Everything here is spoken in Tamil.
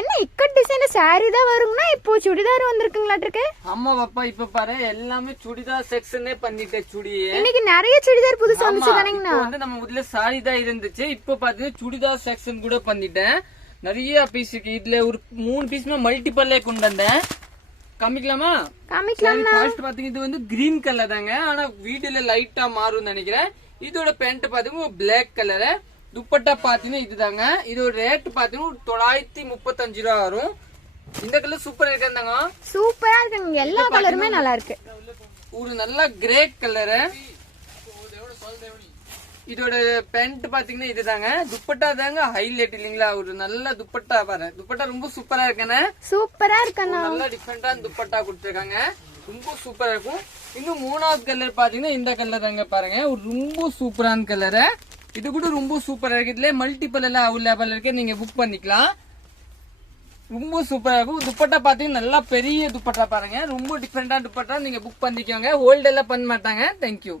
என்ன இக்கட் டிசைன் சாரி தான் வரும்னா இப்போ சுடிதார் வந்திருக்குங்களாட்டிருக்கு. ஆமா பாப்பா, இப்ப பாரு எல்லாமே சுடிதார் செக்ஷனே பண்ணிட்டேன். சுடி இன்னைக்கு நிறைய சுடிதார் புதுசா வந்துச்சு தானேங்கண்ணா. வந்து நம்ம முதல்ல சாரி தான் இருந்துச்சு, இப்ப பாத்தீங்கன்னா சுடிதார் செக்ஷன் கூட பண்ணிட்டேன். நிறைய பீஸ் இருக்கு. இதுல ஒரு 3 பீஸ்மே மல்டிபிள்லே கொண்டு வந்தேன். காமிக்கலாமா? காமிக்கலாம். ஃபர்ஸ்ட் பாத்தீங்க இது வந்து கிரீன் கலர் தாங்க, ஆனா வீடியோல லைட்டா மாறும் நினைக்கிறேன். இதோட பேண்ட் பாத்தீங்கன்னா பிளாக் கலரு. துப்பட்டா பாத்தீங்கன்னா இதுதாங்க. இதோட ரேட் பாத்தீங்கன்னா 935 ரூபா வரும். இந்த கலர் சூப்பரா இருக்காங்க, சூப்பரா இருக்குங்க. எல்லா கலருமே நல்லா இருக்கு. ஒரு நல்ல கிரே கலரு. இதோட பேண்ட் பாத்தீங்கன்னா இதுதாங்க. துப்பட்டா தாங்க ஹைலைட் இல்லீங்களா? ஒரு நல்ல துப்பட்டா பாரு. துப்பட்டா ரொம்ப சூப்பரா இருக்கேன்னு, சூப்பரா இருக்கண்ணா. நல்ல டிஃபரெண்டான துப்பட்டா கொடுத்துருக்காங்க, ரொம்ப சூப்பரா இருக்கும். இன்னும் 3வது கலர் பாத்தீங்கன்னா இந்த கலர் தாங்க பாருங்க. ஒரு ரொம்ப சூப்பரான கலரு. இது கூட ரொம்ப சூப்பரா இருக்கு. இதுல மல்டிபிள் எல்லாம் அவைலபிள் இருக்கு, நீங்க புக் பண்ணிக்கலாம். ரொம்ப சூப்பரா இருக்கும். துப்பட்டா பாத்தீங்கன்னா நல்லா பெரிய துப்பட்டா பாருங்க, ரொம்ப டிஃபரெண்டான துப்பட்டா. நீங்க புக் பண்ணிக்கோங்க, ஹோல்ட் எல்லாம் பண்ண மாட்டாங்க. தேங்க்யூ.